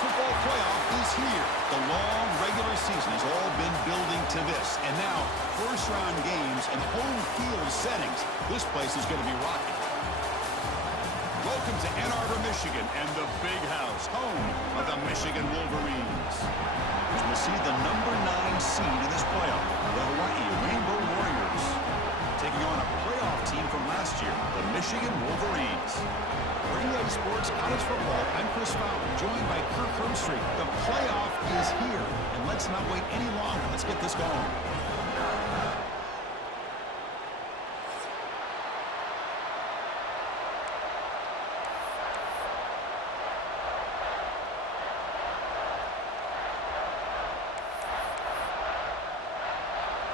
football playoff is here. The long regular season has all been building to this. And now, first-round games and home field settings. This place is going to be rocking. Welcome to Ann Arbor, Michigan, and the Big House, home of the Michigan Wolverines. As we'll see the number 9 seed in this playoff, the Hawaii Rainbow Warriors, taking on a playoff team from last year, the Michigan Wolverines. For EA Sports College Football, I'm Chris Fowler, joined by Kirk Herbstreit. The playoff is here, and let's not wait any longer. Let's get this going.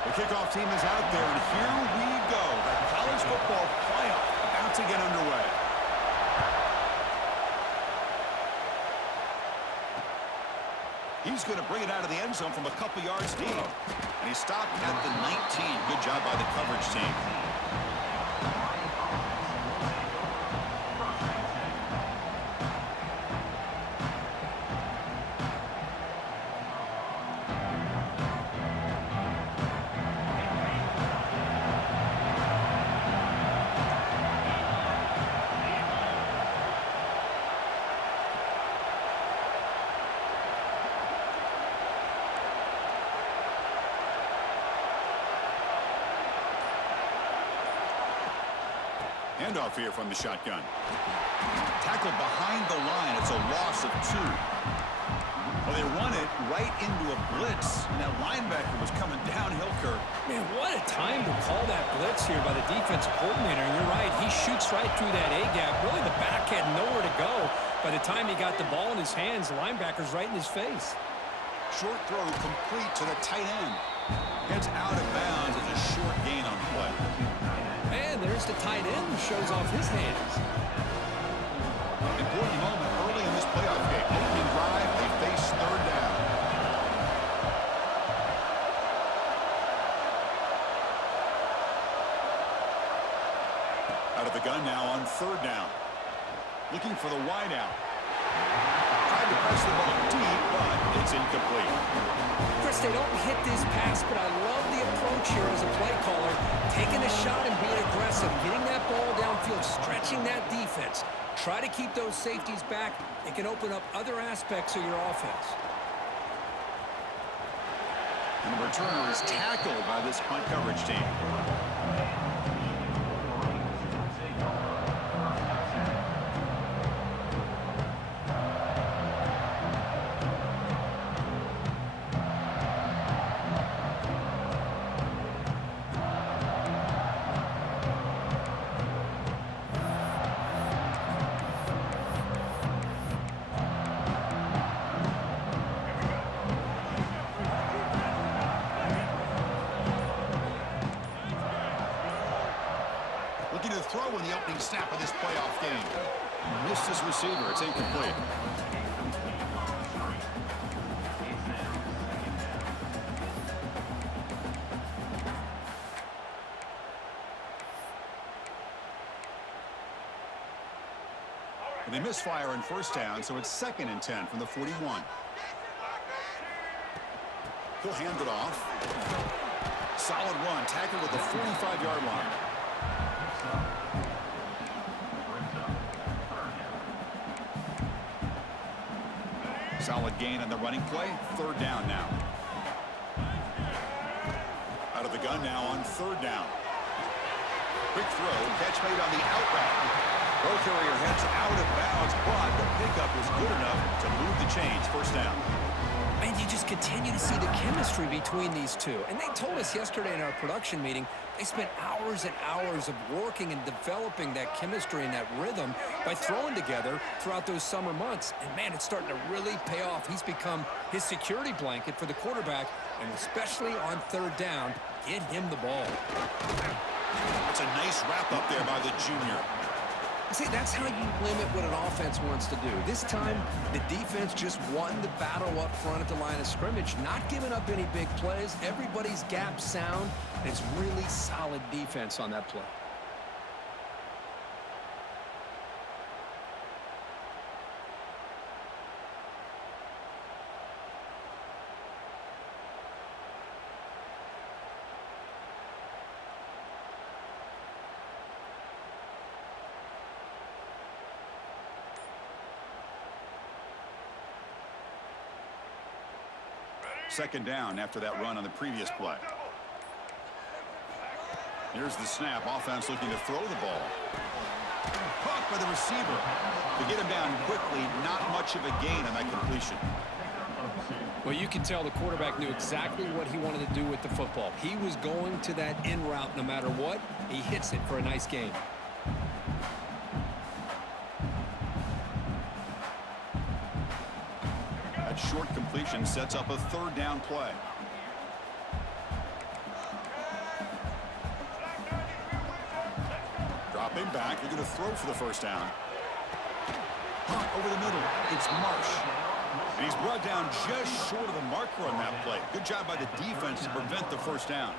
The kickoff team is out there, and here we go. The college football playoff about to get underway. He's going to bring it out of the end zone from a couple yards deep. And he stopped at the 19. Good job by the coverage team. Handoff here from the shotgun. Tackled behind the line. It's a loss of 2. Well, they run it right into a blitz, and that linebacker was coming downhill, Kirk. Man, what a time to call that blitz here by the defensive coordinator. And you're right, he shoots right through that A-gap. Really, the back had nowhere to go. By the time he got the ball in his hands, the linebacker's right in his face. Short throw complete to the tight end. Heads out of bounds as a short gain on play. And there's the tight end who shows off his hands. Important moment early in this playoff game. Opening drive, they face third down. Out of the gun now on third down. Looking for the wideout. Tried to press the ball deep, but it's incomplete. Chris, they don't hit this pass, but I love the approach here as a play caller. Taking a shot and being aggressive, getting that ball downfield, stretching that defense. Try to keep those safeties back. It can open up other aspects of your offense. And the returner is tackled by this punt coverage team. Looking to throw in the opening snap of this playoff game. Missed his receiver. It's incomplete. They misfire in first down, so it's 2nd and 10 from the 41. He'll hand it off. Solid run, tackled at the 45-yard line. Solid gain on the running play. Third down now. Out of the gun now on third down. Quick throw. Catch made on the out route. Ball carrier heads out of bounds, but the pickup was good enough to move the chains. First down. And you just continue to see the chemistry between these two. And they told us yesterday in our production meeting, they spent hours and hours of working and developing that chemistry and that rhythm by throwing together throughout those summer months. And, man, it's starting to really pay off. He's become his security blanket for the quarterback, and especially on third down, get him the ball. It's a nice wrap-up there by the junior. See, that's how you limit what an offense wants to do. This time, the defense just won the battle up front at the line of scrimmage, not giving up any big plays. Everybody's gap sound, and it's really solid defense on that play. second down after that run on the previous play. Here's the snap. Offense looking to throw the ball. Caught by the receiver. To get him down quickly, not much of a gain on that completion. Well, you can tell the quarterback knew exactly what he wanted to do with the football. He was going to that in route no matter what. He hits it for a nice gain. That short completion sets up a third down play. Dropping back, you're going to throw for the first down. Punt over the middle. It's Marsh. And he's brought down just short of the marker on that play. Good job by the defense to prevent the first down.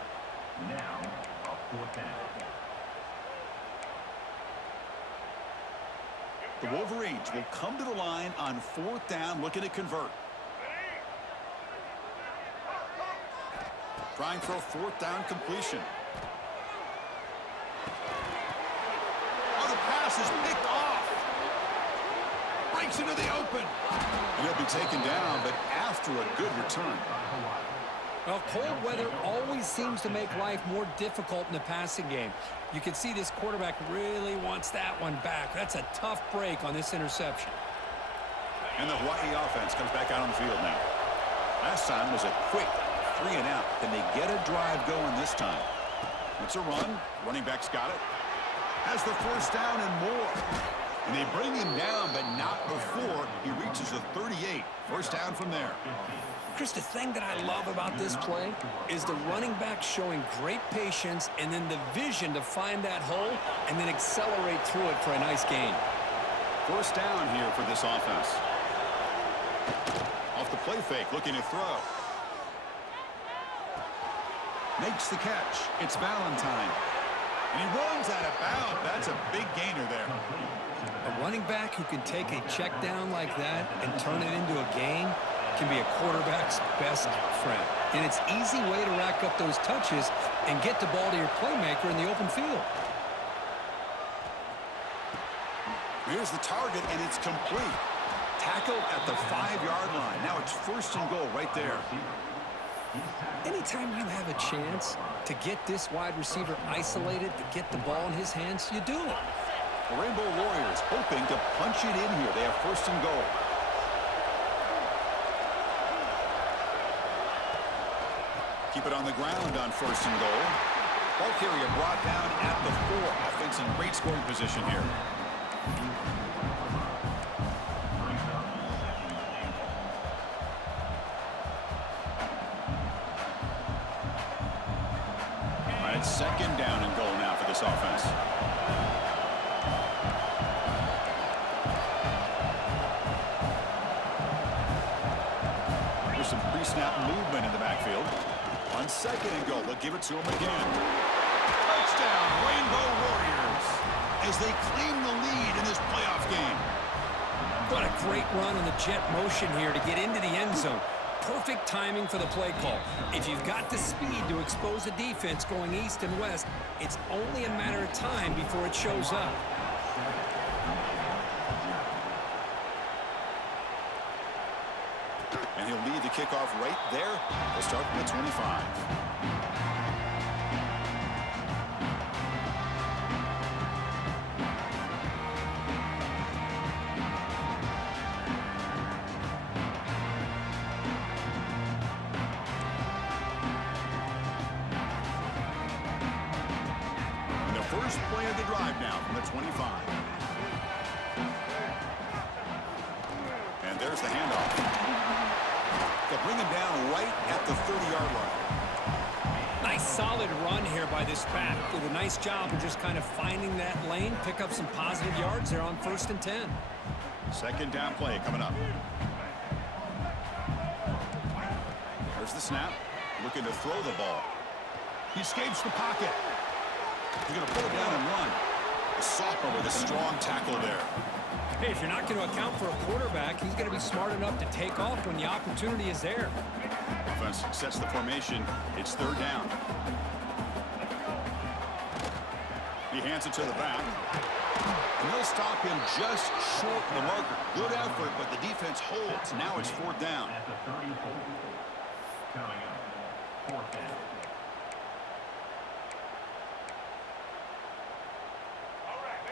Now, a fourth down. The Wolverines will come to the line on fourth down, looking to convert. Trying for a fourth down completion. Oh, the pass is picked off. Breaks into the open. And he'll be taken down, but after a good return. Well, cold weather always seems to make life more difficult in the passing game. You can see this quarterback really wants that one back. That's a tough break on this interception. And the Hawaii offense comes back out on the field now. Last time was a quick 3 and out. Can they get a drive going this time? It's a run. Running back's got it. Has the first down and more. And they bring him down, but not before he reaches the 38. First down from there. Chris, the thing that I love about this play is the running back showing great patience and then the vision to find that hole and then accelerate through it for a nice gain. First down here for this offense. Off the play fake, looking to throw. Makes the catch. It's Valentine. And he runs out of bounds. That's a big gainer there. A running back who can take a check down like that and turn it into a gain can be a quarterback's best friend. And it's an easy way to rack up those touches and get the ball to your playmaker in the open field. Here's the target, and it's complete. Tackle at the 5-yard line. Now it's first and goal right there. Anytime you have a chance to get this wide receiver isolated, to get the ball in his hands, you do it. The Rainbow Warriors hoping to punch it in here. They have first and goal. Keep it on the ground on first and goal. Ball carrier brought down at the 4. Offense in great scoring position here. All right, second down and goal now for this offense. There's some pre-snap movement in the backfield. On second and goal, they'll give it to him again. Touchdown, Rainbow Warriors, as they claim the lead in this playoff game. What a great run on the jet motion here to get into the end zone. Perfect timing for the play call. If you've got the speed to expose the defense going east and west, it's only a matter of time before it shows up. And he'll lead the kickoff right there. They'll start from the 25. And the first play of the drive now from the 25. And there's the handoff. They'll bring him down right at the 30-yard line. Nice solid run here by this back. Did a nice job of just kind of finding that lane, pick up some positive yards there on 1st and 10. Second down play coming up. There's the snap. Looking to throw the ball. He escapes the pocket. He's going to pull it down and run. The sophomore with a strong tackle there. Hey, if you're not going to account for a quarterback, he's going to be smart enough to take off when the opportunity is there. Offense sets the formation. It's third down. He hands it to the back. And they'll stop him just short of the marker. Good effort, but the defense holds. Now it's fourth down. Coming up, fourth down.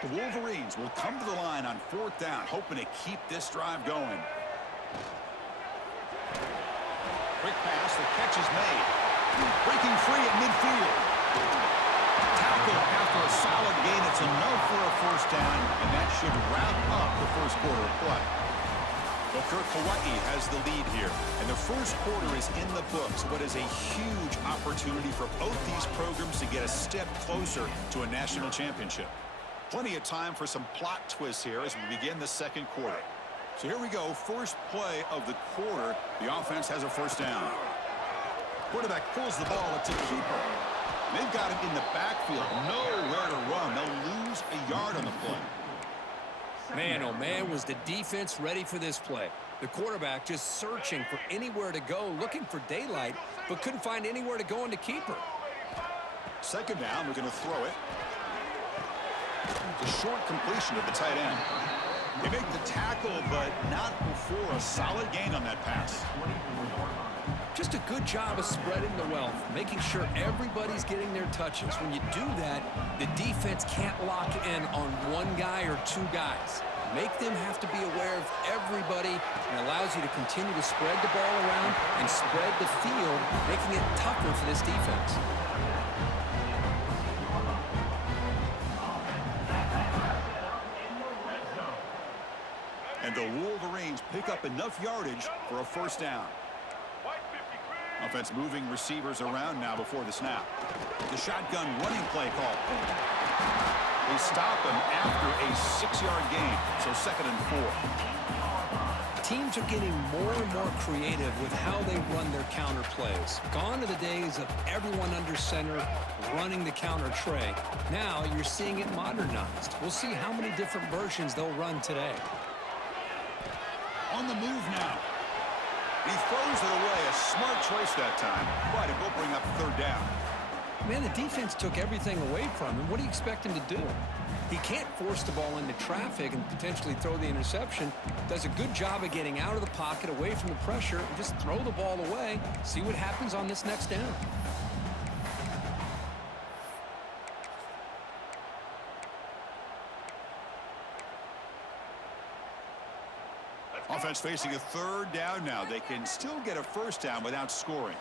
The Wolverines will come to the line on fourth down, hoping to keep this drive going. Quick pass, the catch is made. Breaking free at midfield. Tackle after a solid gain. It's enough for a first down, and that should wrap up the first quarter of play. Well, Kirk, Hawaii has the lead here, and the first quarter is in the books. What is a huge opportunity for both these programs to get a step closer to a national championship. Plenty of time for some plot twists here as we begin the second quarter. So here we go, first play of the quarter. The offense has a first down. Quarterback pulls the ball, it's a keeper. They've got it in the backfield, nowhere to run. They'll lose a yard on the play. Man, oh man, was the defense ready for this play. The quarterback just searching for anywhere to go, looking for daylight, but couldn't find anywhere to go in the keeper. Second down, we're going to throw it. The short completion of the tight end. They make the tackle, but not before a solid gain on that pass. Just a good job of spreading the wealth, making sure everybody's getting their touches. When you do that, the defense can't lock in on one guy or two guys. Make them have to be aware of everybody, and allows you to continue to spread the ball around and spread the field, making it tougher for this defense. And the Wolverines pick up enough yardage for a first down. Offense moving receivers around now before the snap. The shotgun running play call. They stop him after a 6-yard gain, so 2nd and 4. Teams are getting more and more creative with how they run their counter plays. Gone are the days of everyone under center running the counter tray. Now you're seeing it modernized. We'll see how many different versions they'll run today. On the move now. He throws it away. A smart choice that time, but it will bring up third down. Man, the defense took everything away from him. What do you expect him to do? He can't force the ball into traffic and potentially throw the interception. Does a good job of getting out of the pocket, away from the pressure, and just throw the ball away. See what happens on this next down. Offense facing a third down now. They can still get a first down without scoring.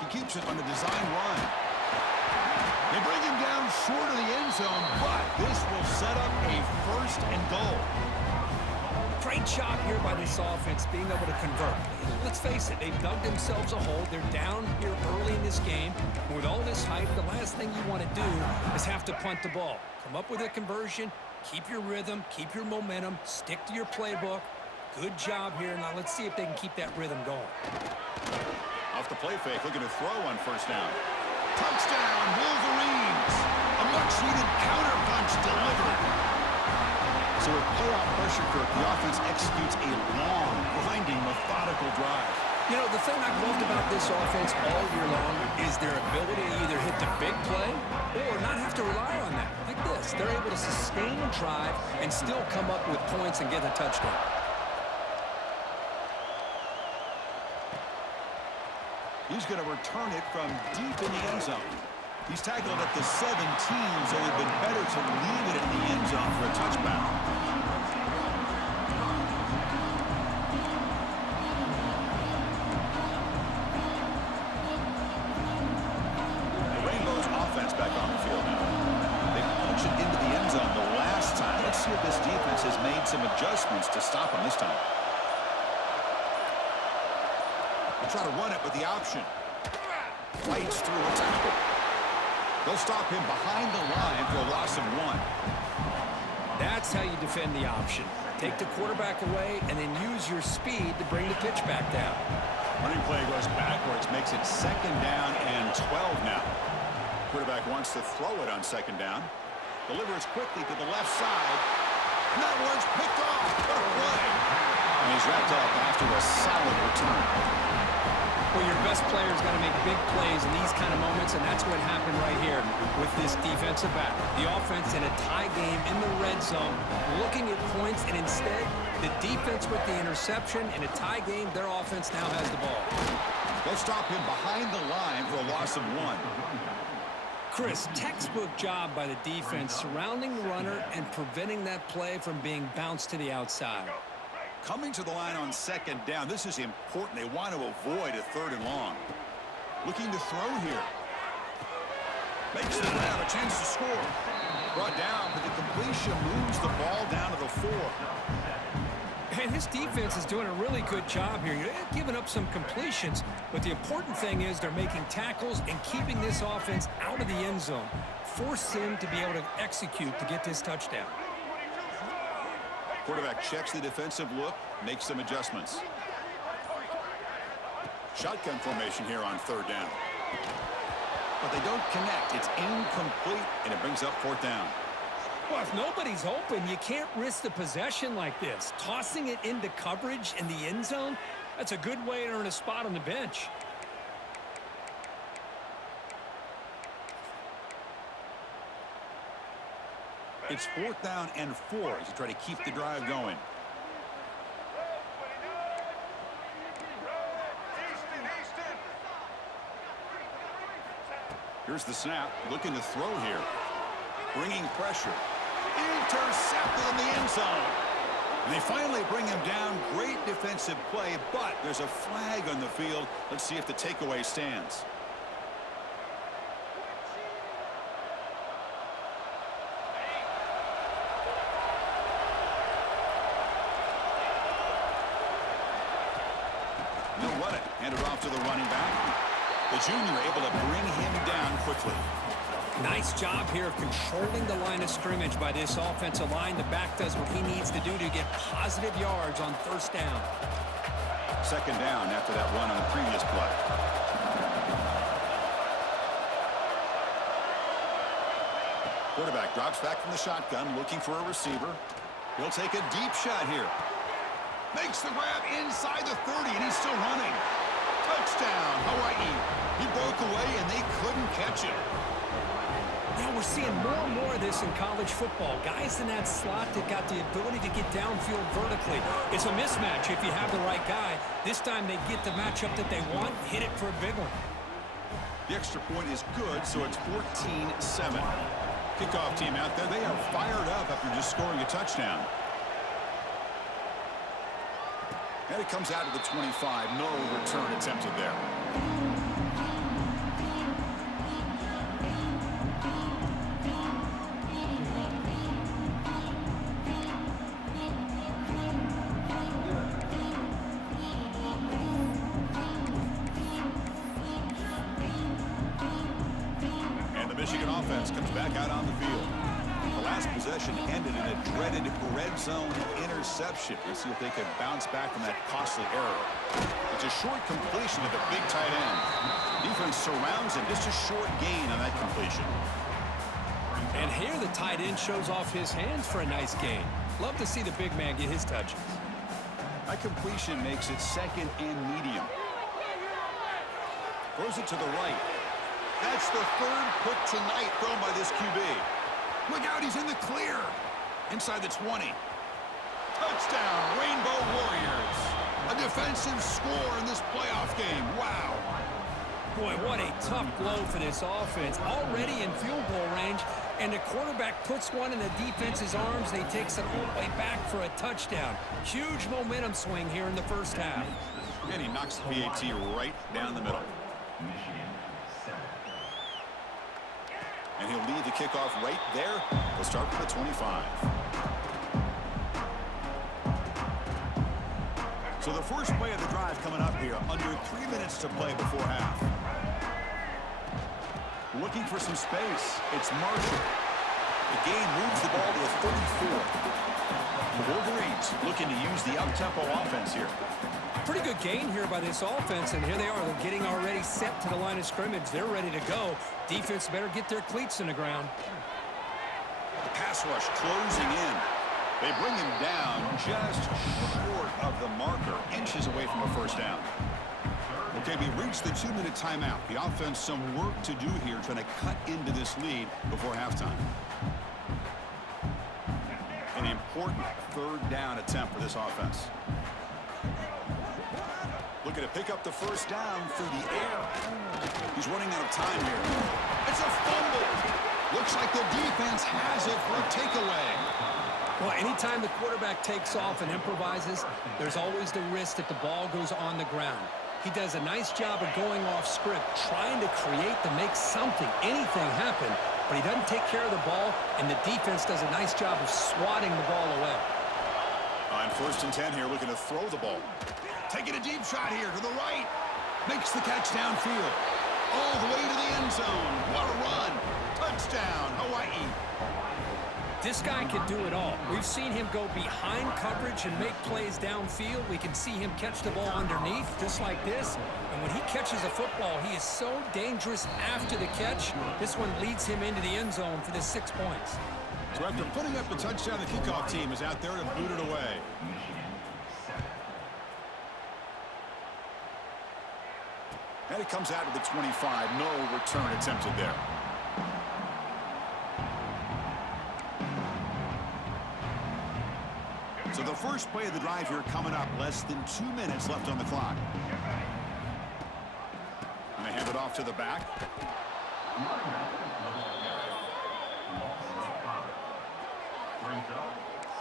He keeps it on the design run. They bring him down short of the end zone, but this will set up a first and goal. Great job here by this offense being able to convert. Let's face it, they've dug themselves a hole. They're down here early in this game. With all this hype, the last thing you want to do is have to punt the ball. Come up with a conversion, keep your rhythm, keep your momentum, stick to your playbook. Good job here. Now let's see if they can keep that rhythm going. Off the play fake, looking to throw on first down. Touchdown, Wolverines! A much-needed counter-punch delivered. So with playoff pressure, Kirk, the offense executes a long, grinding, methodical drive. You know, the thing I've loved about this offense all year long is their ability to either hit the big play or not have to rely on that. Like this, they're able to sustain a drive and still come up with points and get a touchdown. He's going to return it from deep in the end zone. He's tackled at the 17, so it would have been better to leave it in the end zone for a touchback. The Rainbows offense back on the field now. They punched it into the end zone the last time. Let's see if this defense has made some adjustments to stop him this time. They'll try to run it with the option. Fights through a tackle. They'll stop him behind the line for a loss of 1. That's how you defend the option. Take the quarterback away and then use your speed to bring the pitch back down. Running play goes backwards, makes it 2nd down and 12 now. Quarterback wants to throw it on 2nd down. Delivers quickly to the left side. And that one's picked off. What a play. And he's wrapped up after a solid return. Well, your best player's got to make big plays in these kind of moments, and that's what happened right here with this defensive back. The offense in a tie game in the red zone, looking at points, and instead, the defense with the interception. In a tie game, their offense now has the ball. They'll stop him behind the line for a loss of 1. Chris, textbook job by the defense surrounding the runner and preventing that play from being bounced to the outside. Coming to the line on 2nd down, this is important. They want to avoid a 3rd and long. Looking to throw here. Makes the grab, a chance to score. Brought down, but the completion moves the ball down to the 4. And his defense is doing a really good job here. They're giving up some completions, but the important thing is they're making tackles and keeping this offense out of the end zone. Force him to be able to execute to get this touchdown. Quarterback checks the defensive look, makes some adjustments. Shotgun formation here on 3rd down. But they don't connect. It's incomplete, and it brings up 4th down. Well, if nobody's open, you can't risk the possession like this. Tossing it into coverage in the end zone, that's a good way to earn a spot on the bench. It's 4th down and 4 as you try to keep the drive going. Here's the snap, looking to throw here. Bringing pressure. Intercepted in the end zone. And they finally bring him down. Great defensive play, but there's a flag on the field. Let's see if the takeaway stands. They'll run it. Hand it off to the running back. The junior able to bring him down quickly. Nice job here of controlling the line of scrimmage by this offensive line. The back does what he needs to do to get positive yards on 1st down. 2nd down after that run on the previous play. Quarterback drops back from the shotgun, looking for a receiver. He'll take a deep shot here. Makes the grab inside the 30, and he's still running. Touchdown, Hawaii. He broke away, and they couldn't catch him. Yeah, we're seeing more and more of this in college football. Guys in that slot that got the ability to get downfield vertically. It's a mismatch if you have the right guy. This time they get the matchup that they want, hit it for a big one. The extra point is good, so it's 14-7. Kickoff team out there, they are fired up after just scoring a touchdown. And it comes out to the 25. No return attempted there. And the Michigan offense comes back out on the field. The last possession ended in a dreaded red zone interception. Let's see if they can bounce back from that costly error. It's a short completion to the big tight end. Defense surrounds him. Just a short gain on that completion. And here the tight end shows off his hands for a nice gain. Love to see the big man get his touches. That completion makes it 2nd and medium. Throws it to the right. That's the 3rd pick tonight thrown by this QB. Look out, he's in the clear. Inside the 20. Touchdown, Rainbow Warriors. A defensive score in this playoff game. Wow. Boy, what a tough blow for this offense. Already in field goal range, and the quarterback puts one in the defense's arms. They takes it all the way back for a touchdown. Huge momentum swing here in the 1st half. And he knocks the PAT right down the middle. And he'll leave the kickoff right there. We'll start with the 25. So the first play of the drive coming up here. Under 3 minutes to play before half. Looking for some space. It's Marshall. The game moves the ball to the 34. The Wolverines looking to use the up-tempo offense here. Pretty good gain here by this offense, and here they are. They're getting already set to the line of scrimmage. They're ready to go. Defense better get their cleats in the ground. The pass rush closing in. They bring him down just short of the marker, inches away from a 1st down. Okay, we reached the 2-minute timeout. The offense some work to do here, trying to cut into this lead before halftime. An important third down attempt for this offense. Looking to pick up the first down through the air. He's running out of time here. It's a fumble. Looks like the defense has it for a takeaway. Well, anytime the quarterback takes off and improvises, there's always the risk that the ball goes on the ground. He does a nice job of going off script, trying to create to make something, anything happen, but he doesn't take care of the ball, and the defense does a nice job of swatting the ball away. On 1st and 10 here, looking to throw the ball. Taking a deep shot here to the right. Makes the catch downfield. All the way to the end zone. What a run. Touchdown, Hawaii. This guy can do it all. We've seen him go behind coverage and make plays downfield. We can see him catch the ball underneath, just like this. And when he catches a football, he is so dangerous after the catch. This one leads him into the end zone for the 6 points. So after putting up the touchdown, the kickoff team is out there to boot it away. And it comes out of the 25. No return attempted there. So the first play of the drive here coming up. Less than 2 minutes left on the clock. And they hand it off to the back.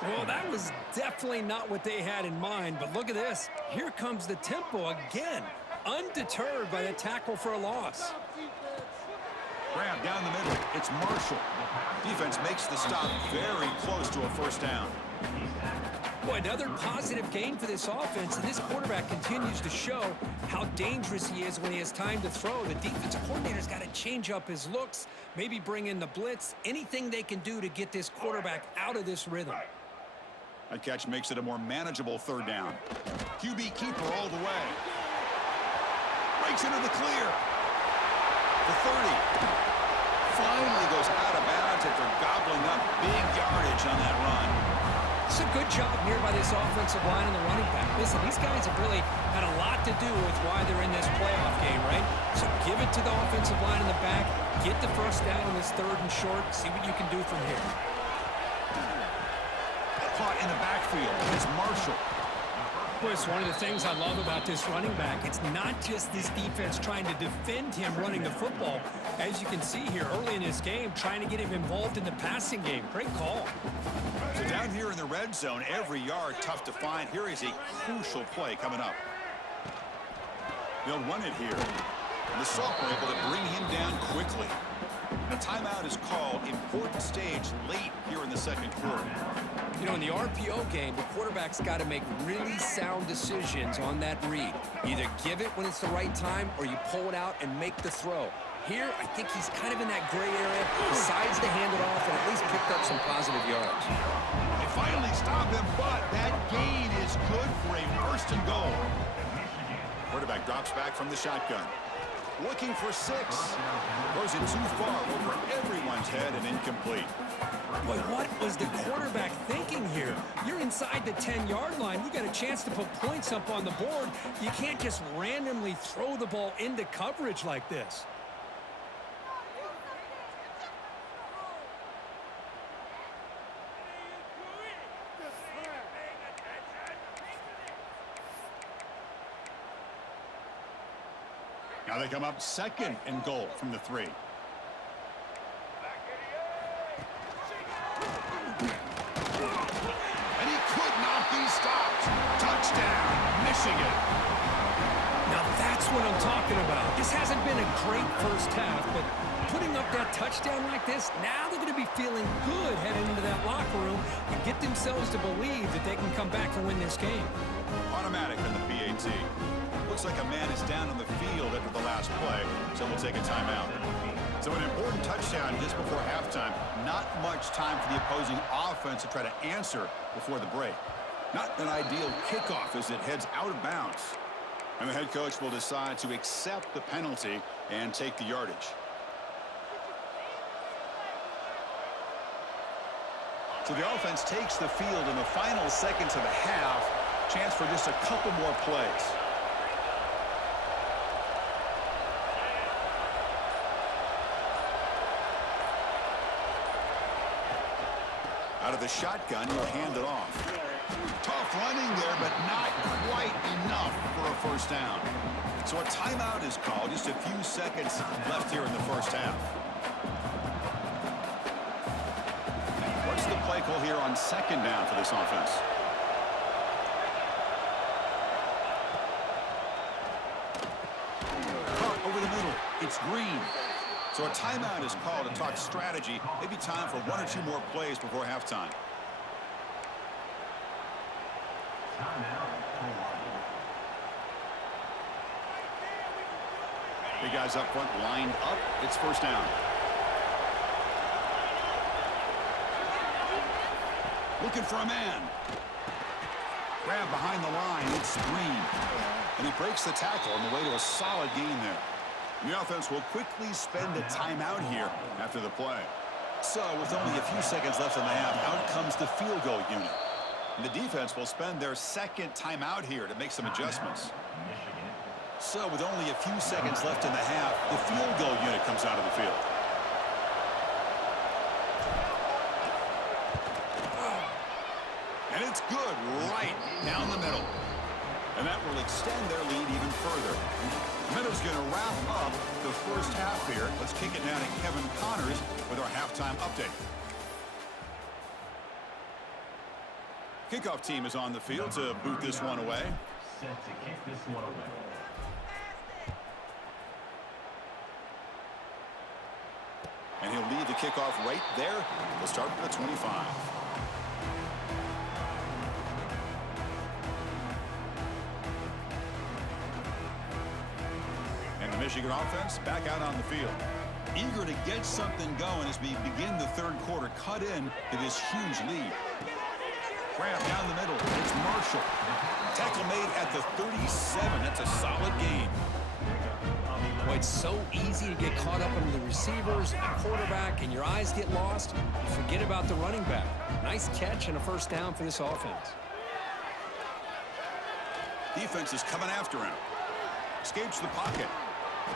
Well, that was definitely not what they had in mind, but look at this. Here comes the tempo again, undeterred by the tackle for a loss. Grab down the middle. It's Marshall. Defense makes the stop very close to a first down. Boy, another positive gain for this offense, and this quarterback continues to show how dangerous he is when he has time to throw. The defensive coordinator's got to change up his looks, maybe bring in the blitz, anything they can do to get this quarterback out of this rhythm. That catch makes it a more manageable third down. QB keeper all the way. Breaks into the clear. The 30. Finally goes out of bounds after gobbling up big yardage on that run. It's a good job here by this offensive line and the running back. Listen, these guys have really had a lot to do with why they're in this playoff game, right? So give it to the offensive line in the back, get the first down on this 3rd and short, see what you can do from here. Caught in the backfield. It's Marshall. Boy, it's one of the things I love about this running back. It's not just this defense trying to defend him running the football. As you can see here early in this game, trying to get him involved in the passing game. Great call. So down here in the red zone, every yard tough to find. Here is a crucial play coming up. They'll run it here. And the sophomore able to bring him down quickly. The timeout is called. Important stage late here in the 2nd quarter. You know, in the RPO game, the quarterback's got to make really sound decisions on that read. Either give it when it's the right time or you pull it out and make the throw. Here, I think he's kind of in that gray area, decides to hand it off and at least picked up some positive yards. They finally stop him, but that gain is good for a 1st and goal. Quarterback drops back from the shotgun. Looking for 6. Throws it too far over everyone's head and incomplete. Boy, what was the quarterback thinking here? You're inside the 10-yard line. You got a chance to put points up on the board. You can't just randomly throw the ball into coverage like this. Now they come up 2nd and goal from the 3. And he could not be stopped. Touchdown, Michigan. Now that's what I'm talking about. This hasn't been a great first half, but putting up that touchdown like this, now they're going to be feeling good heading into that locker room and get themselves to believe that they can come back and win this game. Automatic on the PAT. Looks like a man is down on the field after the last play, so we'll take a timeout. So an important touchdown just before halftime. Not much time for the opposing offense to try to answer before the break. Not an ideal kickoff as it heads out of bounds. And the head coach will decide to accept the penalty and take the yardage. So the offense takes the field in the final seconds of the half. Chance for just a couple more plays. Out of the shotgun, he'll hand it off. Tough running there, but not quite enough for a first down. So a timeout is called. Just a few seconds left here in the first half. What's the play call here on second down for this offense? Caught over the middle. It's Green. So a timeout is called to talk strategy. Maybe time for one or two more plays before halftime. Big guys up front, lined up. It's first down. Looking for a man. Grab behind the line. It's Green. And he breaks the tackle on the way to a solid gain there. And the offense will quickly spend a timeout here after the play. So with only a few seconds left in the half, out comes the field goal unit. And the defense will spend their second timeout here to make some adjustments. So with only a few seconds left in the half, the field goal unit comes out of the field. And it's good right down the middle. And that will extend their lead even further. The Meadows going to wrap up the first half here. Let's kick it down to Kevin Connors with our halftime update. Kickoff team is on the field to boot this one away. Set to kick this one away. And he'll lead the kickoff right there. We'll start from the 25. And the Michigan offense back out on the field. Eager to get something going as we begin the third quarter. Cut in to this huge lead. Grab down the middle. It's Marshall. Tackle made at the 37. That's a solid gain. Boy, it's so easy to get caught up under the receivers and the quarterback, and your eyes get lost. You forget about the running back. Nice catch and a first down for this offense. Defense is coming after him. Escapes the pocket.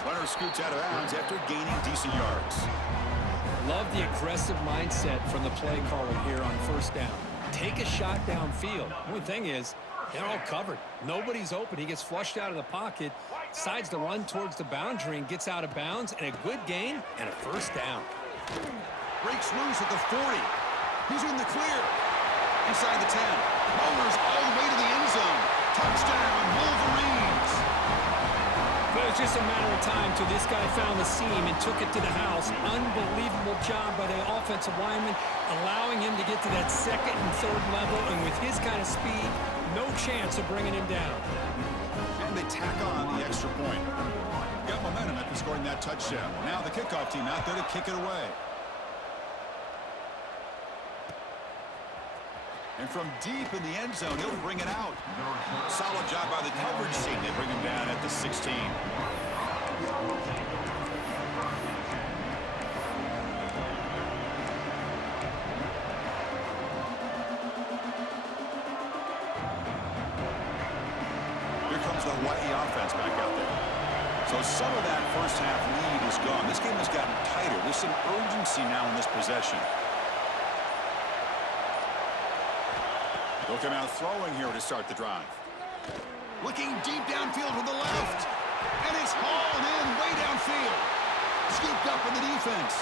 Runner scoots out of bounds after gaining decent yards. Love the aggressive mindset from the play caller here on first down. Take a shot downfield. The only thing is, they're all covered. Nobody's open. He gets flushed out of the pocket, decides to run towards the boundary and gets out of bounds, and a good gain and a first down. Breaks loose at the 40. He's in the clear. Inside the 10. Mowers all the way to the end zone. Touchdown, Wolverines. But it was just a matter of time till this guy found the seam and took it to the house. Unbelievable job by the offensive lineman, allowing him to get to that second and third level, and with his kind of speed, no chance of bringing him down. And they tack on the extra point. Got momentum after scoring that touchdown. Now the kickoff team out there to kick it away. And from deep in the end zone, he'll bring it out. Solid job by the coverage team. They bring him down at the 16. Here comes the Hawaii offense back out there. So some of that first half lead is gone. This game has gotten tighter. There's some urgency now in this possession. They'll come out throwing here to start the drive. Looking deep downfield with the left. And it's hauled in way downfield. Scooped up in the defense.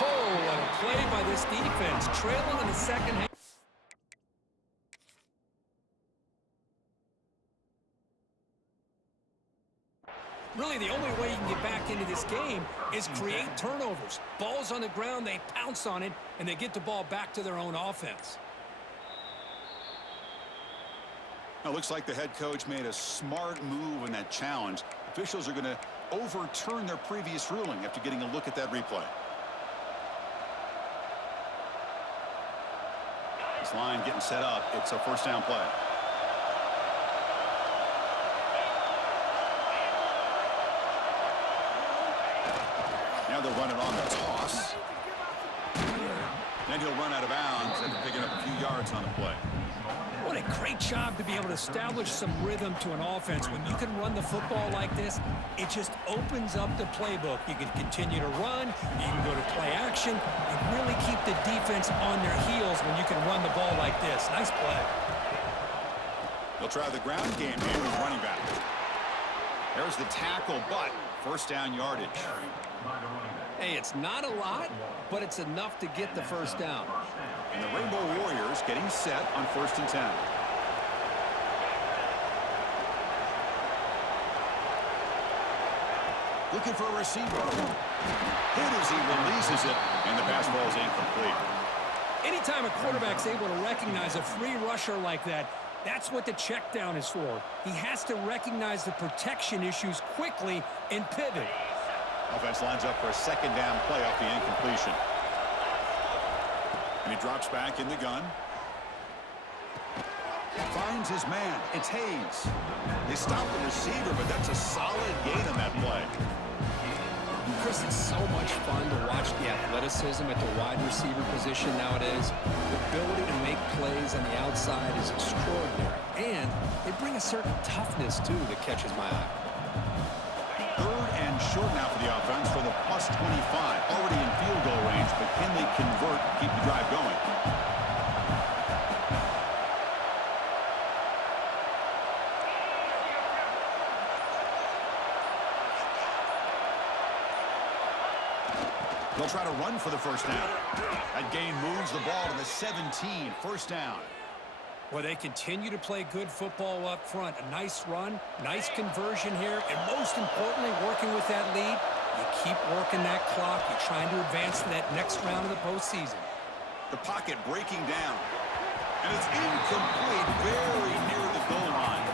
Oh, what a play by this defense. Trailing in the second half. Really, the only way you can get back into this game is create turnovers. Ball's on the ground, they pounce on it, and they get the ball back to their own offense. Now, it looks like the head coach made a smart move in that challenge. Officials are going to overturn their previous ruling after getting a look at that replay. This line getting set up. It's a first down play. Now they'll run it on the toss. Then he'll run out of bounds after picking up a few yards on the play. What a great job to be able to establish some rhythm to an offense. When you can run the football like this, it just opens up the playbook. You can continue to run, you can go to play action, and really keep the defense on their heels when you can run the ball like this. Nice play. They'll try the ground game here with running back. There's the tackle, but first down yardage. Hey, it's not a lot, but it's enough to get the first down. And the Rainbow Warriors getting set on 1st and 10. Looking for a receiver. Hit as he releases it, and the pass ball is incomplete. Anytime a quarterback's able to recognize a free rusher like that, that's what the check down is for. He has to recognize the protection issues quickly and pivot. Offense lines up for a second down play off the incompletion. And he drops back in the gun. Finds his man. It's Hayes. They stop the receiver, but that's a solid gain on that play. Chris, it's so much fun to watch the athleticism at the wide receiver position nowadays. The ability to make plays on the outside is extraordinary. And they bring a certain toughness, too, that catches my eye. 3rd and short now for the offense for the +25. Already in field goal range, but can they convert, keep the drive going? They'll try to run for the first down. That gain moves the ball to the 17. First down. Well, they continue to play good football up front. A nice run, nice conversion here, and most importantly, working with that lead, you keep working that clock. You're trying to advance to that next round of the postseason. The pocket breaking down. And it's incomplete, very near the goal line.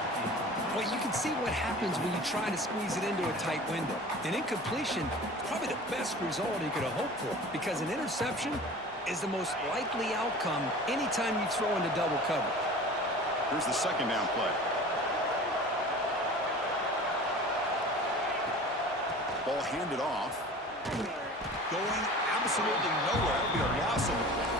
Well, you can see what happens when you try to squeeze it into a tight window. An incompletion is probably the best result you could have hoped for, because an interception is the most likely outcome anytime you throw into double coverage. Here's the second down play. Ball handed off. Going absolutely nowhere. It'll be a loss of the play.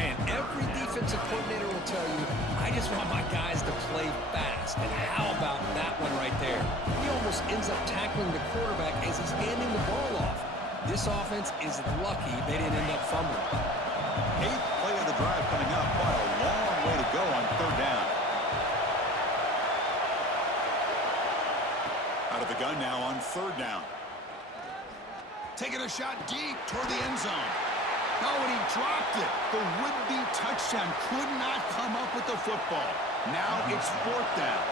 Man, every defensive coordinator will tell you, I just want my guys to play fast. And how about that one right there? He almost ends up tackling the quarterback as he's handing the ball off. This offense is lucky they didn't end up fumbling. 8th play of the drive coming up, but a long way to go on 3rd down. Out of the gun now on 3rd down. Taking a shot deep toward the end zone. Oh, and he dropped it. The would-be touchdown could not come up with the football. Now it's 4th down.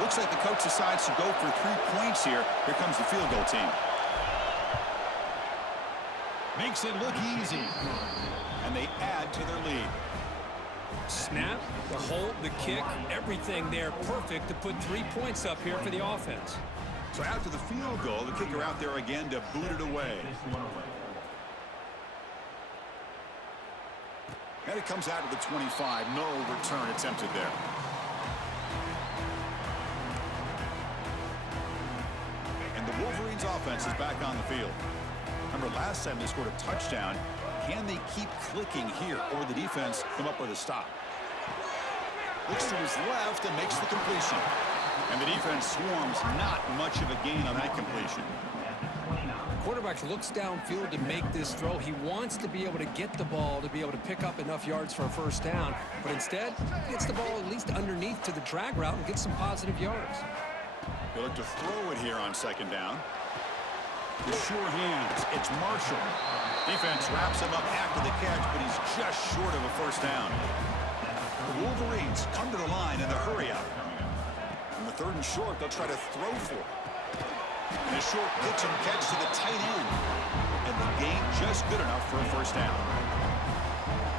Looks like the coach decides to go for 3 points here. Here comes the field goal team. Makes it look easy. And they add to their lead. Snap, the hold, the kick, everything there perfect to put 3 points up here for the offense. So after the field goal, the kicker out there again to boot it away. And it comes out to the 25. No return attempted there. And the Wolverines offense is back on the field. Remember, last time they scored a touchdown. Can they keep clicking here, or the defense come up with a stop? Looks to his left and makes the completion. And the defense swarms. Not much of a gain on that completion. Quarterback looks downfield to make this throw. He wants to be able to get the ball to be able to pick up enough yards for a first down. But instead, he gets the ball at least underneath to the drag route and gets some positive yards. They look to throw it here on 2nd down. With sure hands, it's Marshall. Defense wraps him up after the catch, but he's just short of a first down. The Wolverines come to the line in the hurry up. On the 3rd and short, they'll try to throw for it. And a short pitch and catch to the tight end. And the gain just good enough for a first down.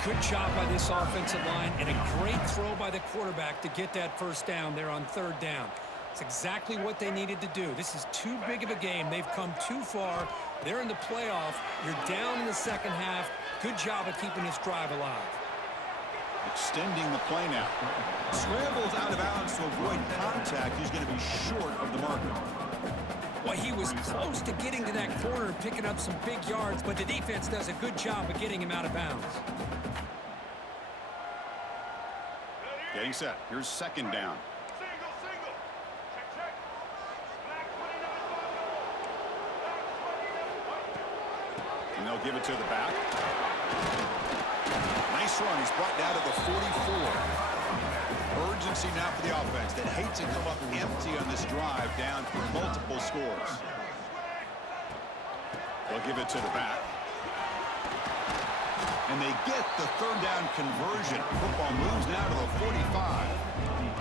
Good job by this offensive line and a great throw by the quarterback to get that first down there on 3rd down. It's exactly what they needed to do. This is too big of a game. They've come too far. They're in the playoff. You're down in the second half. Good job of keeping this drive alive. Extending the play now. Scrambles out of bounds to avoid contact. He's going to be short of the marker. Well, he was close to getting to that corner and picking up some big yards, but the defense does a good job of getting him out of bounds. Getting set. Here's second down. And they'll give it to the back. Nice run. He's brought down to the 44. Urgency now for the offense that hates to come up empty on this drive down multiple scores. They'll give it to the back. And they get the third down conversion. Football moves now to the 45.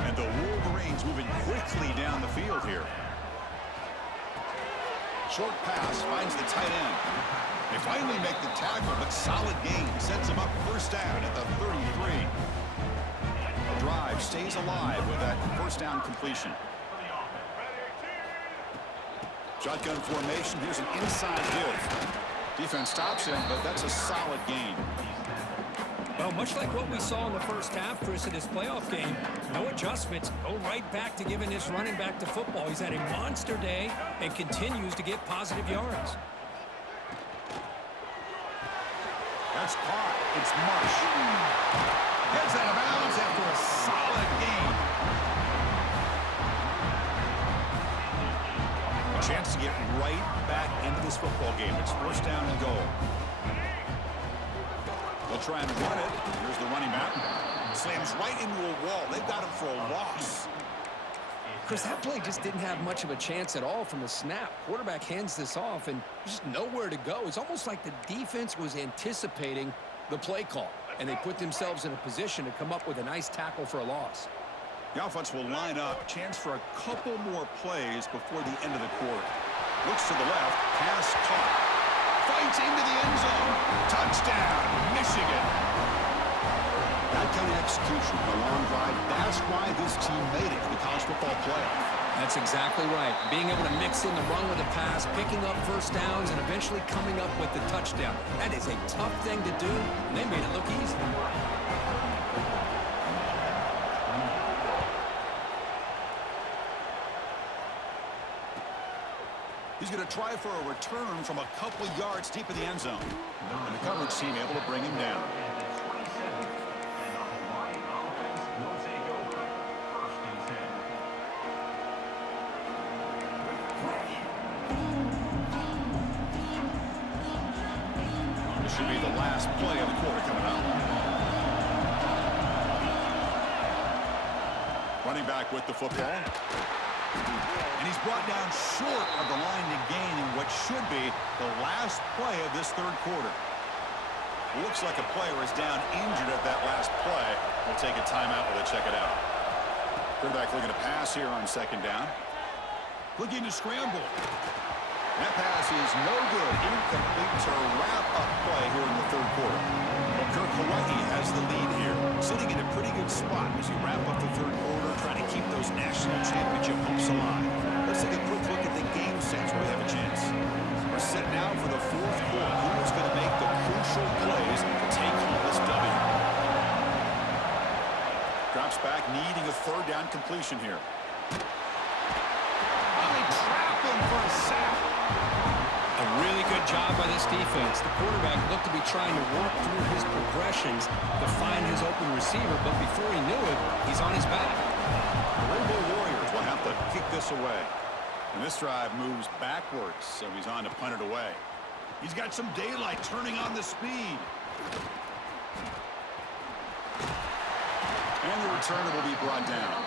And the Wolverines moving quickly down the field here. Short pass finds the tight end. They finally make the tackle, but solid gain sets them up first down at the 33. The drive stays alive with that first down completion. Shotgun formation. Here's an inside give. Defense stops him, but that's a solid gain. Well, much like what we saw in the first half, Chris, in this playoff game, no adjustments, go right back to giving this running back to football. He's had a monster day and continues to get positive yards. That's caught. It's Marsh. Gets out of bounds after a solid gain. A chance to get right back into this football game. It's first down and goal. They'll try and run it. Here's the running back. Slams right into a wall. They've got him for a loss. Chris, that play just didn't have much of a chance at all from the snap. Quarterback hands this off, and there's just nowhere to go. It's almost like the defense was anticipating the play call, and they put themselves in a position to come up with a nice tackle for a loss. The offense will line up. Chance for a couple more plays before the end of the quarter. Looks to the left. Pass caught. Fights into the end zone. Touchdown, Michigan. That kind of execution, the long drive, that's why this team made it to the college football playoff. That's exactly right. Being able to mix in the run with the pass, picking up first downs, and eventually coming up with the touchdown. That is a tough thing to do, and they made it look easy. He's going to try for a return from a couple yards deep in the end zone. And the coverage team able to bring him down. This should be the last play of the quarter coming up. Running back with the football. And he's brought down short of the line to gain in what should be the last play of this third quarter. Looks like a player is down injured at that last play. We'll take a timeout while they check it out. Quarterback looking to pass here on second down. Looking to scramble. That pass is no good. Incomplete to wrap up play here in the third quarter. Well, Kirk Hawaii has the lead here. Sitting in a pretty good spot as you wrap up the third quarter, trying to keep those national championship hopes alive. Let's take a quick look at the game sets where we have a chance. We're set now for the fourth quarter. Who's going to make the crucial plays to take home this W? Drops back, needing a third down completion here. Oh, they trap him for a sack. A really good job by this defense. The quarterback looked to be trying to work through his progressions to find his open receiver, but before he knew it, he's on his back. The Rainbow Warriors will have to kick this away. And this drive moves backwards, so he's on to punt it away. He's got some daylight turning on the speed. And the returner will be brought down.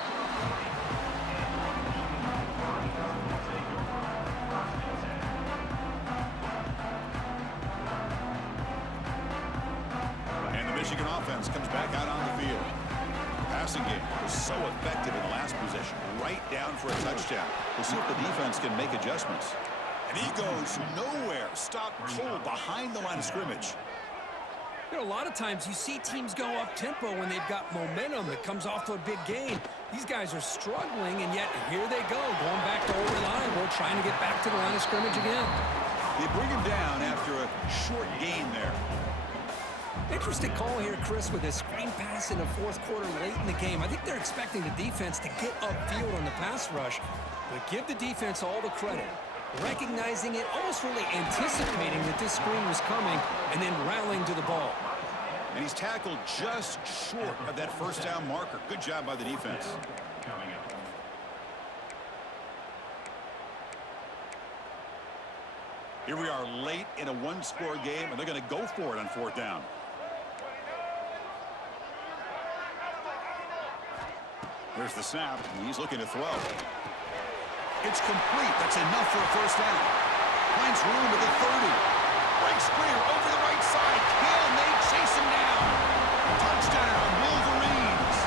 Michigan offense comes back out on the field. Passing game was so effective in the last possession, right down for a touchdown. We'll see if the defense can make adjustments. And he goes nowhere. Stopped cold behind the line of scrimmage. You know, a lot of times you see teams go up-tempo when they've got momentum that comes off to a big gain. These guys are struggling, and yet here they go, going back to over-reliable, trying to get back to the line of scrimmage again. They bring him down after a short gain there. Interesting call here, Chris, with a screen pass in the fourth quarter late in the game. I think they're expecting the defense to get upfield on the pass rush, but give the defense all the credit. Recognizing it, almost really anticipating that this screen was coming, and then rallying to the ball. And he's tackled just short of that first down marker. Good job by the defense. Coming up. Here we are late in a one-score game, and they're going to go for it on fourth down. Here's the snap, and he's looking to throw. It's complete. That's enough for a first down. Finds room at the 30. Breaks clear over the right side. Can they chase him down? Touchdown, Wolverines.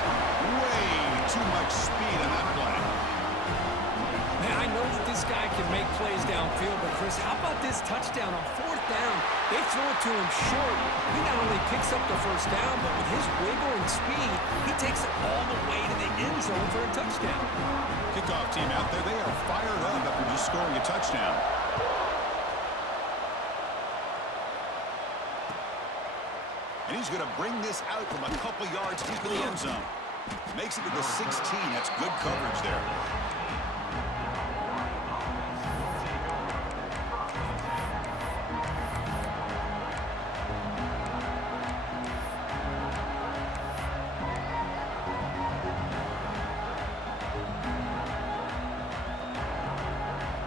Way too much speed on that play. Man, I know that this guy can make plays downfield, but Chris, how about this touchdown on fourth down? They throw it to him short. He not only picks up the first down, but with his wiggle and speed, he takes it all the way to the end zone for a touchdown. Kickoff team out there, they are fired up after just scoring a touchdown. And he's going to bring this out from a couple yards deep in the end zone. Makes it to the 16. That's good coverage there.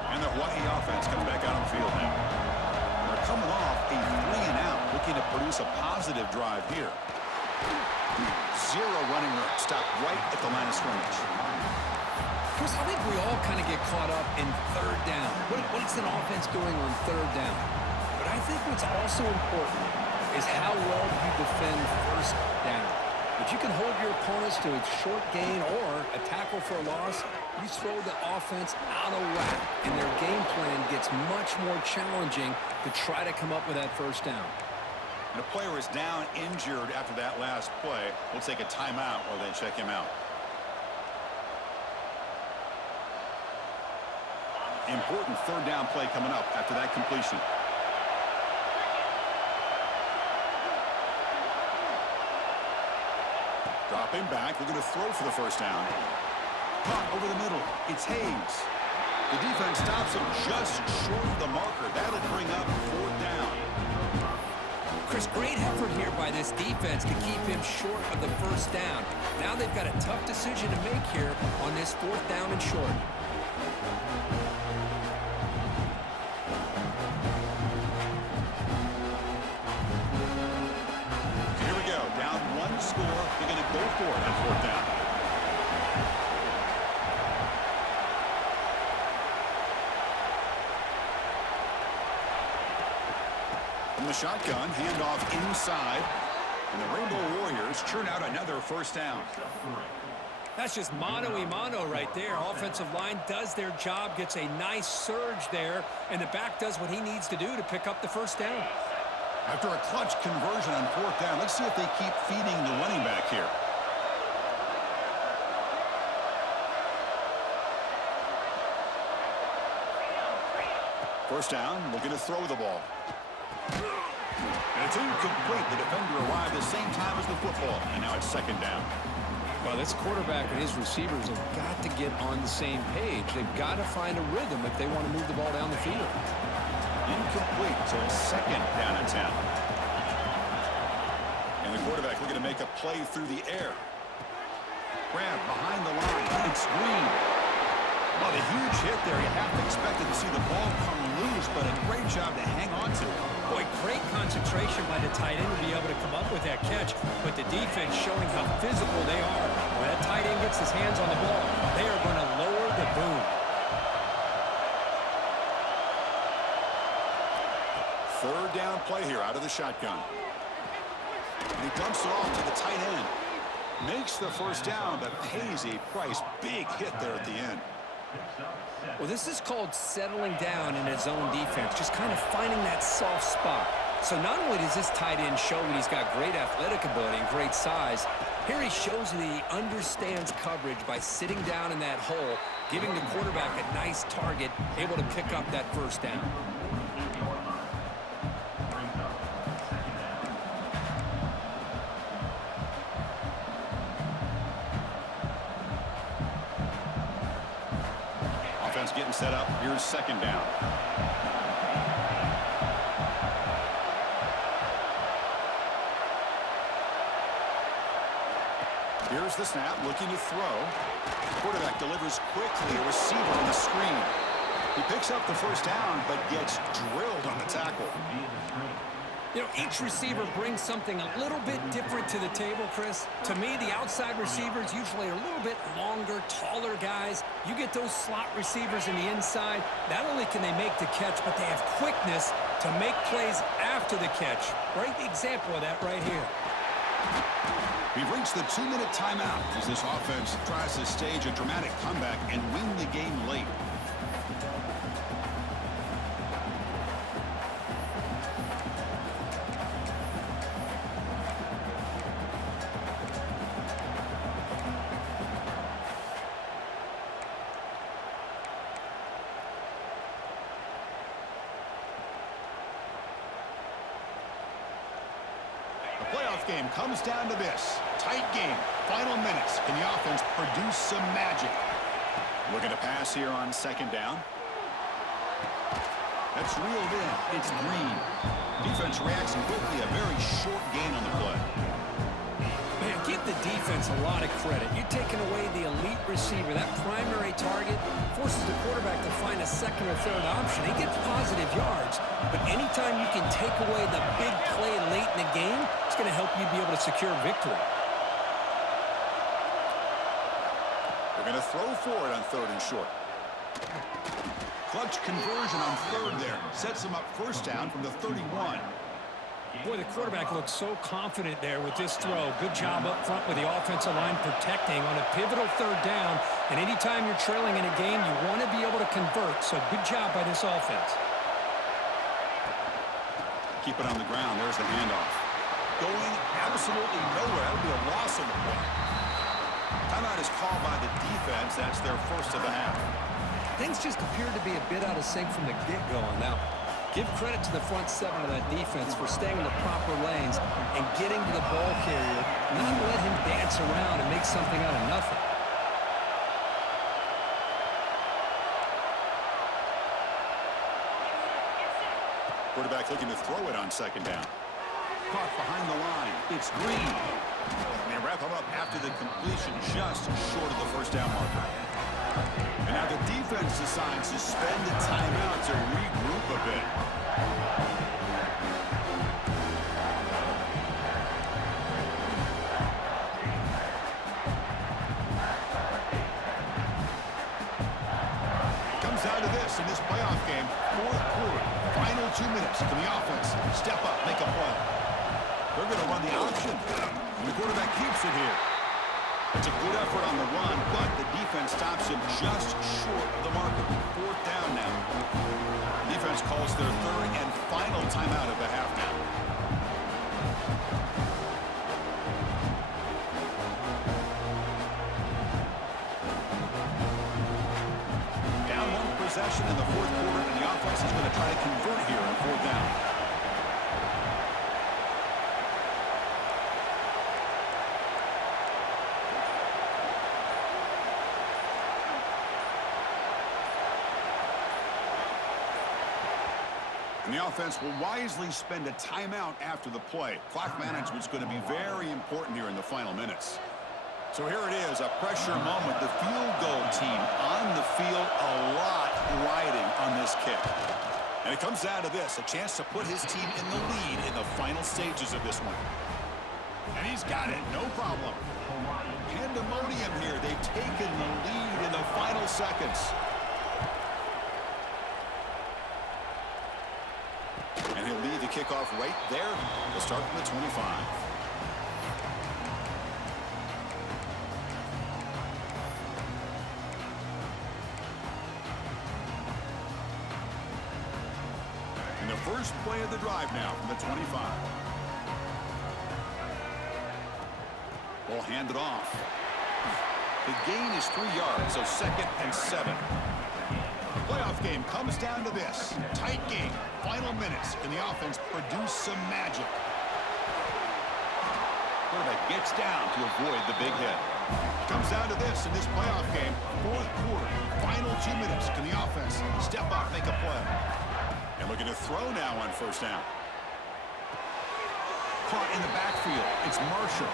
And the Hawaii offense comes back out on the field now. They're coming off a 3-and-out, looking to produce a positive drive here. Zero running room. Stopped right at the line of scrimmage. Chris, I think we all kind of get caught up in third down. What's an offense doing on third down? But I think what's also important is how well you defend first down. If you can hold your opponents to a short gain or a tackle for a loss, you throw the offense out of whack, and their game plan gets much more challenging to try to come up with that first down. And a player is down injured after that last play. We'll take a timeout while they check him out. Important third down play coming up after that completion. Dropping back, looking to throw for the first down. Caught over the middle. It's Hayes. The defense stops him just short of the marker. That'll bring up fourth down. Chris, great effort here by this defense to keep him short of the first down. Now they've got a tough decision to make here on this fourth down and short. Here we go. Down one score. They're going to go for it on fourth down. From the shotgun, handoff inside. And the Rainbow Warriors churn out another first down. That's just mano-a-mano right there. Offensive line does their job, gets a nice surge there, and the back does what he needs to do to pick up the first down. After a clutch conversion on fourth down, let's see if they keep feeding the running back here. First down, looking to throw the ball. And it's incomplete. The defender arrived the same time as the football, and now it's second down. Well, this quarterback and his receivers have got to get on the same page. They've got to find a rhythm if they want to move the ball down the field. Incomplete, so it's second down and 10. And the quarterback looking to make a play through the air. Grab behind the line. It's Green. Well, a huge hit there. You have to expect to see the ball come loose, but a great job to hang on to. Boy, great concentration by the tight end to be able to come up with that catch, but the defense showing how physical they are. When that tight end gets his hands on the ball, they are going to lower the boom. Third down play here out of the shotgun. And he dumps it off to the tight end. Makes the first down, but pays a price. Big hit there at the end. Well, this is called settling down in his own defense, just kind of finding that soft spot. So not only does this tight end show that he's got great athletic ability and great size, here he shows that he understands coverage by sitting down in that hole, giving the quarterback a nice target, able to pick up that first down. Getting set up. Here's second down. Here's the snap, looking to throw. Quarterback delivers quickly, a receiver on the screen. He picks up the first down, but gets drilled on the tackle. You know, each receiver brings something a little bit different to the table, Chris. To me, the outside receivers usually are a little bit longer, taller guys. You get those slot receivers in the inside, not only can they make the catch, but they have quickness to make plays after the catch. Great example of that right here. We've reached the 2-minute timeout as this offense tries to stage a dramatic comeback and win the game late. Playoff game comes down to this. Tight game. Final minutes. Can the offense produce some magic? Looking to pass here on second down. That's reeled in. It's Green. Defense reacts quickly. A very short gain on the play. Man, give the defense a lot of credit. You're taking away the elite receiver. That primary target forces the quarterback to find a second or third option. He gets positive yards, but anytime you can take away the big play late in the game, it's going to help you be able to secure victory. They're going to throw for it on third and short. Clutch conversion on third there. Sets them up first down from the 31. Boy, the quarterback looks so confident there with this throw. Good job up front with the offensive line protecting on a pivotal third down. And anytime you're trailing in a game, you want to be able to convert. So good job by this offense. Keep it on the ground. There's the handoff. Going absolutely nowhere. That would be a loss of the play. Timeout is called by the defense. That's their first of the half. Things just appeared to be a bit out of sync from the get-go. Now, give credit to the front seven of that defense for staying in the proper lanes and getting to the ball carrier, not let him dance around and make something out of nothing. Quarterback looking to throw it on second down. Caught behind the line. It's Green. And they wrap him up after the completion, just short of the first down marker. And now the defense decides to spend a timeout to regroup a bit. Comes down to this in this playoff game. Fourth quarter, final 2 minutes. Can the offense step up, make a play? They're going to run the option. And the quarterback keeps it here. It's a good effort on the run, but the defense stops him just short of the marker. Fourth down now. Defense calls their third and final timeout of the half now. Down one possession in the fourth quarter, and the offense is going to try to convert here on fourth down. And the offense will wisely spend a timeout after the play. Clock management's going to be very important here in the final minutes. So here it is, a pressure moment. The field goal team on the field, a lot riding on this kick. And it comes down to this, a chance to put his team in the lead in the final stages of this one. And he's got it, no problem. Pandemonium here. They've taken the lead in the final seconds. And he'll lead the kickoff right there. They'll start from the 25. And the first play of the drive now from the 25. Ball handed off. The gain is 3 yards, so 2nd and 7. The playoff game comes down to this. Tight game. Final minutes. Can the offense produce some magic? Quarterback gets down to avoid the big hit. Comes down to this in this playoff game. Fourth quarter. Final 2 minutes. Can the offense step up, make a play? And looking to throw now on first down. Caught in the backfield. It's Marshall.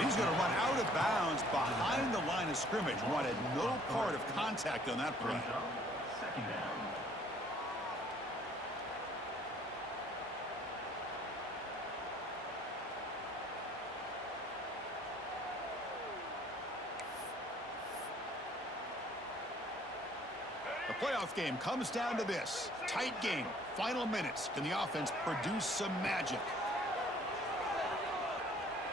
And He's going to run out of bounds behind the line of scrimmage. Wanted no part of contact on that play. Second down. The playoff game comes down to this. Tight game. Final minutes. Can the offense produce some magic?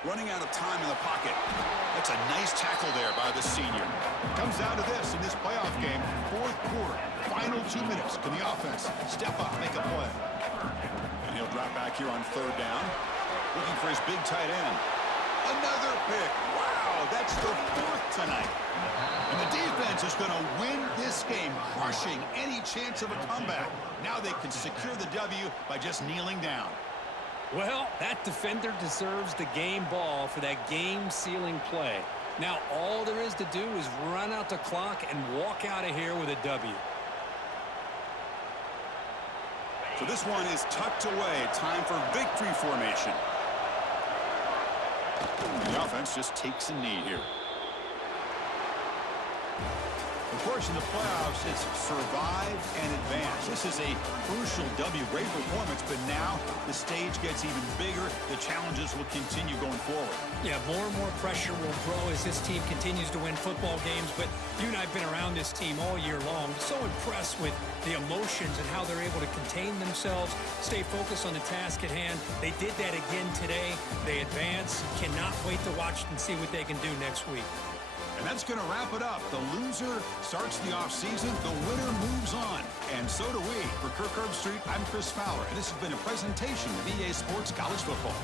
Running out of time in the pocket. That's a nice tackle there by the senior. Comes down to this in this playoff game. Fourth quarter. Final 2 minutes. Can the offense step up, make a play? And he'll drop back here on third down. Looking for his big tight end. Another pick. Wow, that's the fourth tonight. And the defense is going to win this game, crushing any chance of a comeback. Now they can secure the W by just kneeling down. Well, that defender deserves the game ball for that game-sealing play. Now all there is to do is run out the clock and walk out of here with a W. So this one is tucked away. Time for victory formation. The offense just takes a knee here. Of course, in the playoffs, it's survive and advance. This is a crucial W. Great performance, but now the stage gets even bigger. The challenges will continue going forward. Yeah, more and more pressure will grow as this team continues to win football games, but you and I have been around this team all year long. So impressed with the emotions and how they're able to contain themselves, stay focused on the task at hand. They did that again today. They advance. Cannot wait to watch and see what they can do next week. And that's going to wrap it up. The loser starts the offseason. The winner moves on. And so do we. For Kirk Herbstreit, I'm Chris Fowler. And this has been a presentation of EA Sports College Football.